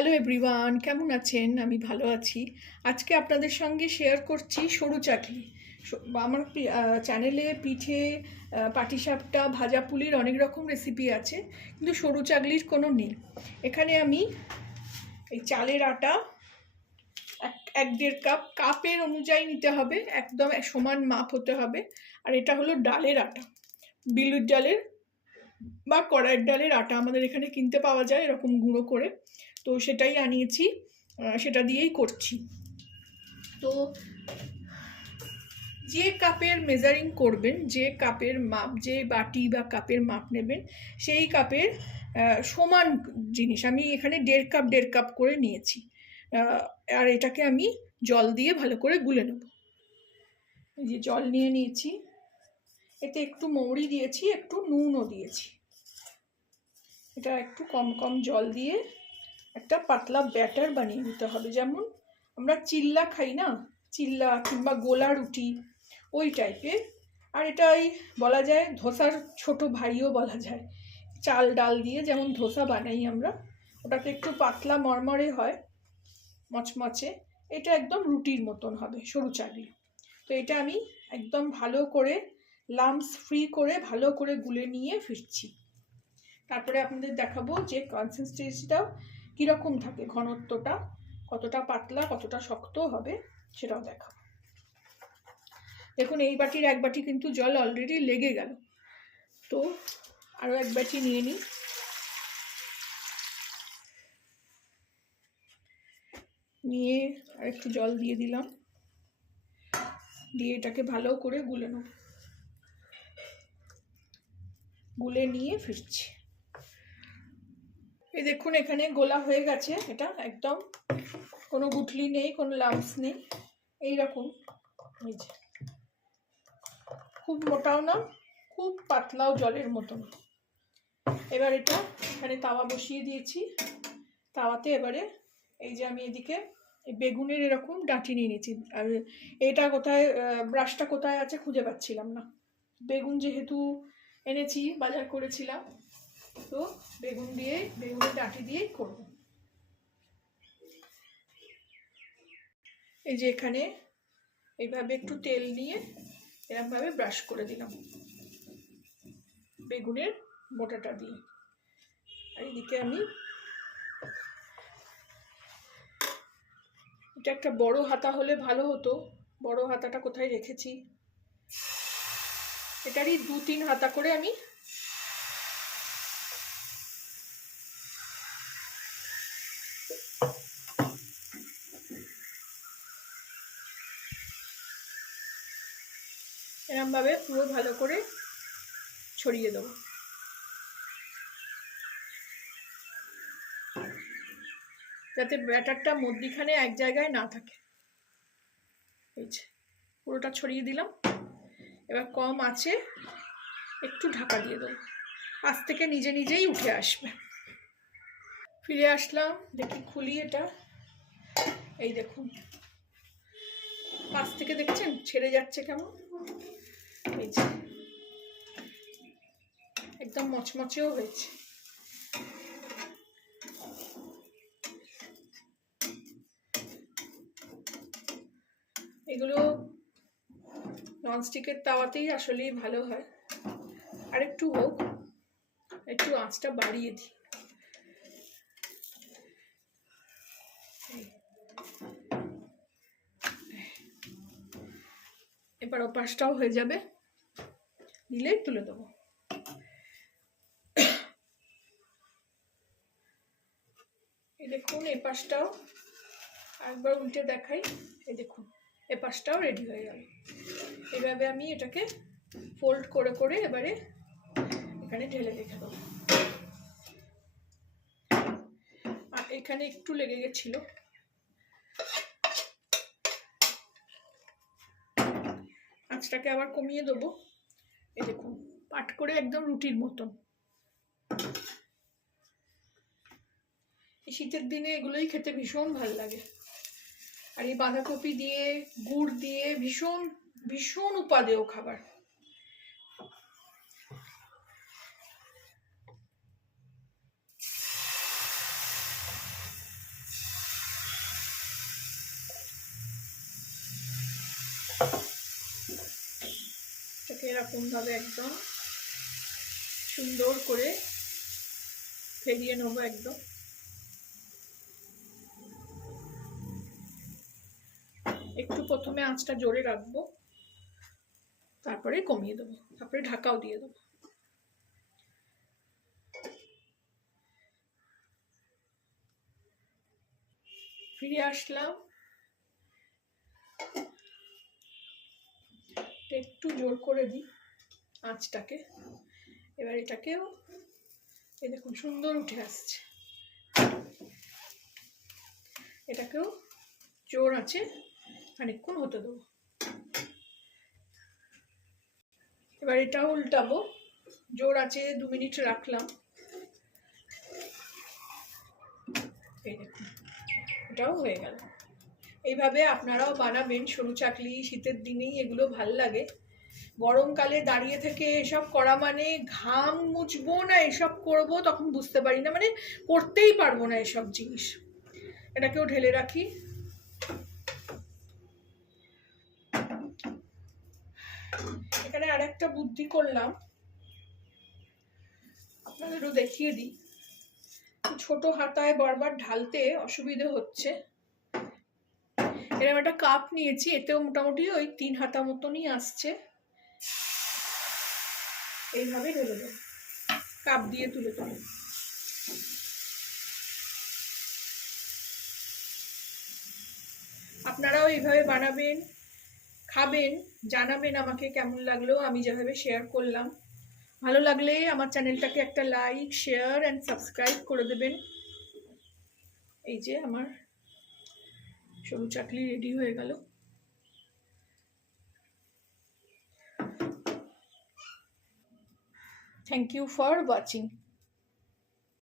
Hello everyone, কেমন আছেন? আমি ভালো আছি। আজকে আপনাদের সঙ্গে শেয়ার করছি সরু চাকলি। আমার চ্যানেলে পিঠে, পাটিসাপটা, ভাজা পুলির অনেক রকম রেসিপি আছে, কিন্তু সরু চাকলির কোনো নেই। এখানে আমি এই চালের আটা এক দেড় কাপের অনুযায়ী নিতে হবে, একদম সমান মাপ হতে হবে। আর এটা হলো ডালের আটা, বিউলির ডালের বা কড়াইয়ের ডালের আটা আমাদের এখানে কিনতে পাওয়া যায় এরকম গুঁড়ো করে। তো সেটাই আনিয়েছি, সেটা দিয়েই করছি। তো যে কাপের মেজারিং করবেন, যে কাপের মাপ, যে বাটি বা কাপের মাপ নেবেন, সেই কাপের সমান জিনিস আমি এখানে দেড় কাপ করে নিয়েছি। আর এটাকে আমি জল দিয়ে ভালো করে গুলে নেব। এই যে জল নিয়ে নিয়েছি, এতে একটু মৌরি দিয়েছি, একটু নুনও দিয়েছি। এটা একটু কম কম জল দিয়ে একটা পাতলা ব্যাটার বানিয়ে নিতে হবে, যেমন আমরা চিল্লা খাই না, চিল্লা কিংবা গোলা রুটি ওই টাইপের। আর এটাই বলা যায় ধোসার ছোট ভাইও বলা যায়। চাল ডাল দিয়ে যেমন ধোসা বানাই আমরা, ওটাতে একটু পাতলা মরমরে হয়, মচমচে। এটা একদম রুটির মতন হবে সরু চাকলি। তো এটা আমি একদম ভালো করে লাম্পস ফ্রি করে ভালো করে গুলে নিয়ে ফিরছি। তারপরে আপনাদের দেখাবো যে কনসিস্টেন্সিটা কীরকম থাকে, ঘনত্বটা কতটা পাতলা কতটা শক্ত হবে সেটাও দেখাবো। দেখুন এই বাটির এক বাটি কিন্তু জল অলরেডি লেগে গেল। তো আরও এক বাটি নিয়ে নিই, নিয়ে আর একটু জল দিয়ে দিলাম, দিয়ে এটাকে ভালো করে গুলে নেব। গুলে নিয়ে ফিরছি। এই দেখুন এখানে গোলা হয়ে গেছে, এটা একদম কোনো গুটলি নেই, কোনো লাম্পস নেই, এইরকম। এই যে খুব মোটাও না, খুব পাতলাও জলের মতন। এবার এটা এখানে তাওয়া বসিয়ে দিয়েছি। তাওয়াতে এবারে এই যে আমি এদিকে বেগুনের এরকম ডাঁটি নিয়ে নিয়েছি। আর এটা কোথায়, ব্রাশটা কোথায় আছে খুঁজে পাচ্ছিলাম না। বেগুন যেহেতু এনেছি, বাজার করেছিলাম, তো বেগুনের ডাঁটি দিয়েই করব। এই যে এখানে এইভাবে একটু তেল নিয়ে এরকমভাবে ব্রাশ করে দিলাম বেগুনের মোটাটা দিয়ে। আর এদিকে আমি এটা একটা বড় হাতা হলে ভালো হতো, বড় হাতাটা কোথায় রেখেছি, এটারই 2-3 হাতা করে আমি এরকমভাবে পুরো ভালো করে ছড়িয়ে দেবো, যাতে ব্যাটারটা মধ্যিখানে এক জায়গায় না থাকে। এই যে পুরোটা ছড়িয়ে দিলাম। এবার কম আছে একটু ঢাকা দিয়ে দেবো, আজ থেকে নিজে নিজেই উঠে আসবে। ফিরে আসলাম, দেখি খুলি এটা। এই দেখুন কাছ থেকে দেখছেন ছেড়ে যাচ্ছে কেমন। এই যে একদম মচমচেও হয়েছে। এগুলো ননস্টিকের তাওয়াতেই আসলেই ভালো হয়। আর একটু হোক, একটু আঁচটা বাড়িয়ে দিই। এবার ওপাশটাও হয়ে যাবে, দিলেই তুলে দেবো। এই দেখুন এপাশটাও একবার উল্টে দেখাই। এই দেখুন এপাশটাও রেডি হয়ে গেল। এইভাবে আমি এটাকে ফোল্ড করে করে এবারে এখানে ঢেলে রেখে দেবো। আর এখানে একটু লেগে গেছিল, আঁচটাকে আবার কমিয়ে দেবো। এই দেখুন পাট করে একদম রুটির মতন। এই শীতের দিনে এগুলোই খেতে ভীষণ ভালো লাগে। আর এই বাঁধাকপি দিয়ে গুড় দিয়ে ভীষণ ভীষণ উপাদেয় খাবার। এরকমভাবে একদম সুন্দর করে ফেলিয়ে নেবো একদম। একটু প্রথমে আঁচটা জোরে রাখবো, তারপরে কমিয়ে দেবো, তারপরে ঢাকাও দিয়ে দেবো। ফিরে আসলাম, একটু জোর করে দিই আঁচটাকে। এবার এটাকেও এই দেখুন সুন্দর উঠে আসছে, এটাকেও জোর আছে খানিকক্ষণ হতে দেবো। এবার এটাও উল্টাবো, জোর আছে 2 মিনিট রাখলাম। এই দেখুন এটাও হয়ে গেল। এইভাবে আপনারাও বানাবেন সরু চাকলি, শীতের দিনেই এগুলো ভাল লাগে। গরমকালে দাঁড়িয়ে থেকে এসব করা মানে ঘাম মুছবো না এসব করব, তখন বুঝতে পারি না, মানে করতেই পারবো না এসব জিনিস। এটাকেও ঢেলে রাখি। এখানে আরেকটা বুদ্ধি করলাম, আপনাদেরও দেখিয়ে দিই। ছোট হাতায় বারবার ঢালতে অসুবিধে হচ্ছে। এরকম একটা কাপ নিয়েছি, এতেও মোটামুটি ওই 3 হাতা মতনই আসছে। এইভাবে ঢেলে দেবো, কাপ দিয়ে তুলে দেবো। আপনারাও এইভাবে বানাবেন, খাবেন, জানাবেন আমাকে কেমন লাগলো আমি যেভাবে শেয়ার করলাম। ভালো লাগলে আমার চ্যানেলটাকে একটা লাইক, শেয়ার অ্যান্ড সাবস্ক্রাইব করে দেবেন। এই যে আমার সরু চাকলি রেডি হয়ে গেল। Thank you for watching.